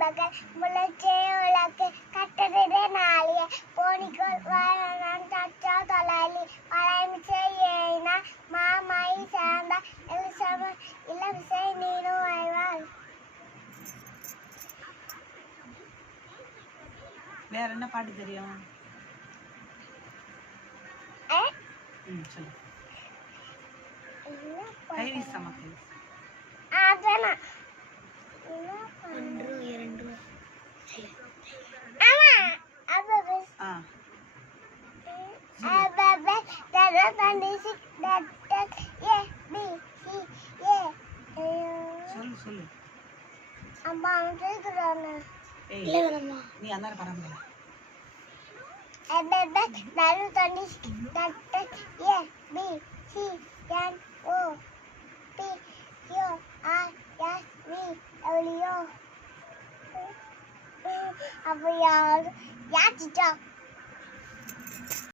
பகல் முளைச்சே உலக்கு கட்டடே நாளிய. போனிக்கோள் வாழனான் தச்சா தொலாலி பழமிசை ஏனா மாமாயி சார்ந்த எலிசம இளமிசை நீரும் வாழ்வாள். வேற என்ன பாட்டு தெரியும்? ஏ? ம் சொல்லு. என்ன கை வீசாமா கை வீசு. அதனா சொல்லு சொல்லு அம்மா அவன் கேக்குறானே ஏய் நீ அந்த பரம்பரை அப்ப தர தண்டிசி தட்ட A B C N O P Q R S V W அப்போ யார் யாச்சிட்டா